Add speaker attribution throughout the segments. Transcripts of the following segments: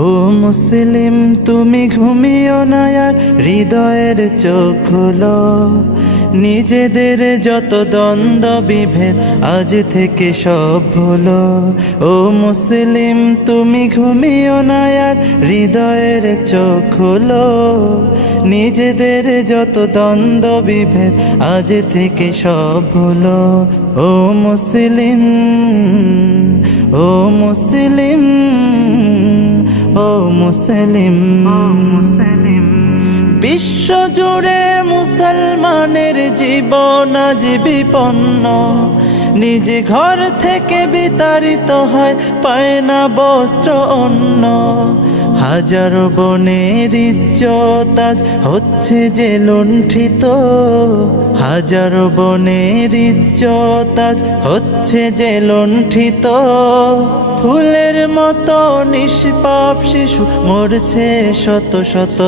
Speaker 1: ও মুসলিম তুমি ঘুমিও না আর হৃদয়ের চোখ খুলো নিজেদের যত দ্বন্দ্ব বিভেদ আজ থেকে সব ভুলো ও মুসলিম তুমি ঘুমিও না আর হৃদয়ের চোখ খুলো নিজেদের যত দ্বন্দ্ব বিভেদ আজ থেকে সব ভুলো ও মুসলিম ও মুসলিম ও মুসলিম মুসলিম বিশ্ব জুড়ে মুসলমানের জীবন আজ বিপন্ন নিজ ঘর থেকে বিতাড়িত হয় পায় না বস্ত্র অন্ন হাজার বনের ইজ্জত আজ হচ্ছে যে লুণ্ঠিত হাজার বনের ইজ্জত আজ হচ্ছে যে লুণ্ঠিত ফুলে মতো নিষ্পাপ শিশু মরছে শত শত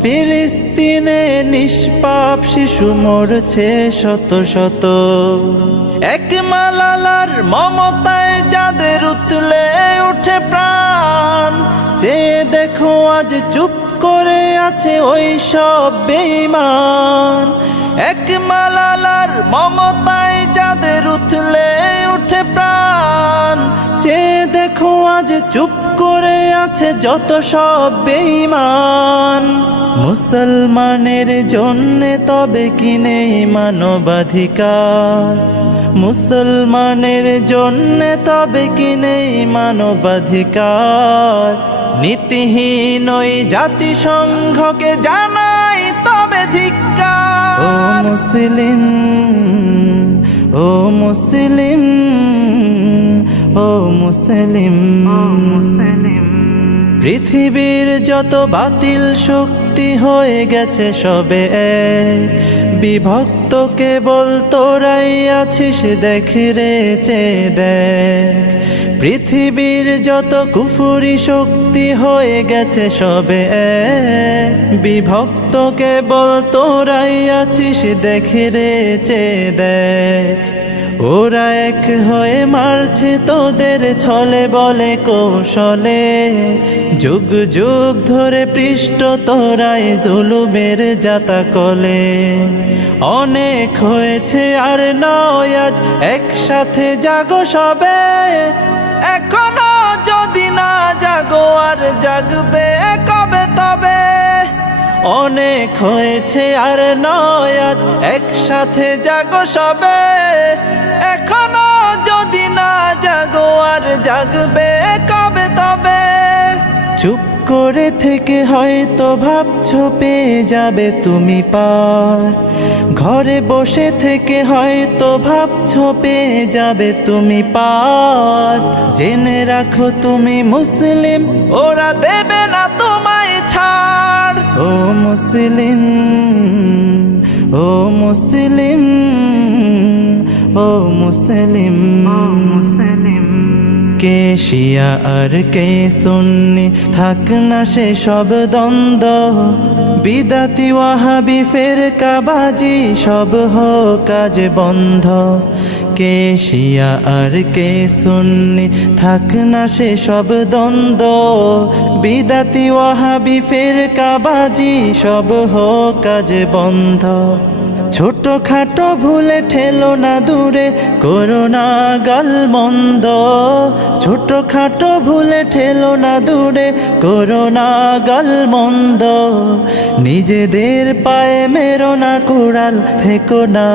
Speaker 1: ফিলিস্তিনে নিষ্পাপ শিশু মরছে শত শত এক মালালার মমতায় যাদের উতলে উঠে প্রাণ যে দেখো আজ চুপ করে আছে ওই সব বেইমান এক মালালার মমতায় যাদের উতলে উঠে প্রাণ আজ চুপ করে আছে যত সব বেঈমান মুসলমানের জন্যে তবে কি নেই মানবাধিকার মুসলমানের জন্যে তবে কি নেই মানবাধিকার নীতিহীন ওই জাতিসংঘকে জানাই তবে ধিক্কার ও মুসলিম ও মুসলিম ও মুসলিম মুসলিম পৃথিবীর যত বাতিল শক্তি হয়ে গেছে সবে এক বিভক্ত কেবল তোরাই আছিস দেখ রে দেখ পৃথিবীর যত কুফুরি শক্তি হয়ে গেছে সবে এক বিভক্ত কেবল তোরাই আছিস দেখ রে দেখ ওরা এক হয়ে মারছে তোদের ছলে বলে কৌশলে যুগ যুগ ধরে পৃষ্ঠ তোরাই জুলুমের যাতা কলে অনেক হয়েছে আর নয় আজ একসাথে জাগো সবে এখনো যদি না জাগো আর জাগবে কবে তবে অনেক হয়েছে আর নয় আজ একসাথে জাগো সবে এখনো যদি না জাগো আর জাগবে কবে তবে চুপ করে থেকে হয়তো ভাবছো পেয়ে যাবে তুমি পার ঘরে বসে থেকে হয়তো ভাবছো পেয়ে যাবে তুমি পার জেনে রাখো তুমি মুসলিম ওরা দেবে না তোমায় ছাড় ও মুসলিম ও মুসলিম ও মুসলিম মুসলিম কে শিয়া আর কে সুন্নি থাক না সে সব দ্বন্দ্ব বিদাতি ওয়াহাবি ফের কাবাজি সব হো কাজ বন্ধ কে শিয়া আর কে সুন্নি থাক না সে সব দ্বন্দ্ব বিদাতি ওয়াহাবি ফের কাবাজি সব হো কাজ বন্ধ ছোট খাটো ভুলে ঠেলো না দূরে করোনা গাল মন্দ ছোট খাটো ভুলে ঠেলো না দূরে করোনা গাল মন্দ নিজেদের পায়ে মেরো না কুড়াল থেকো না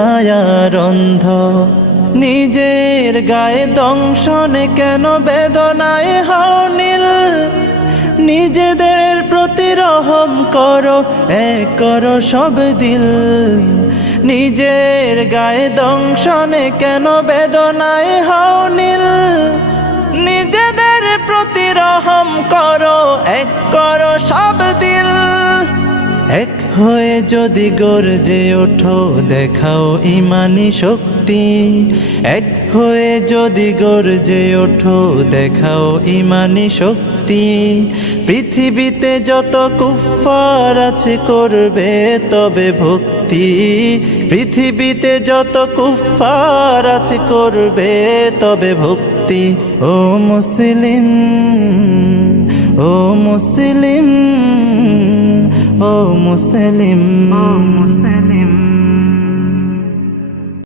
Speaker 1: রন্ধ নিজের গায়ে দংশনে কেন বেদনায় হাও নীল নিজেদের প্রতি রহম করো এক করো সব দিল নিজের গায়ে দংশনে কেন বেদনায় হও নীল নিজেদের প্রতি রহম করো এক এক হয়ে যদি গর্জে ওঠো দেখাও ইমানি শক্তি এক হয়ে যদি গর্জে ওঠো দেখাও ইমানি শক্তি পৃথিবীতে যত কুফার আছে করবে তবে ভক্তি পৃথিবীতে যত কুফার আছে করবে তবে ভক্তি ও মুসলিম ও মুসলিম ও মুসলিম ও মুসলিম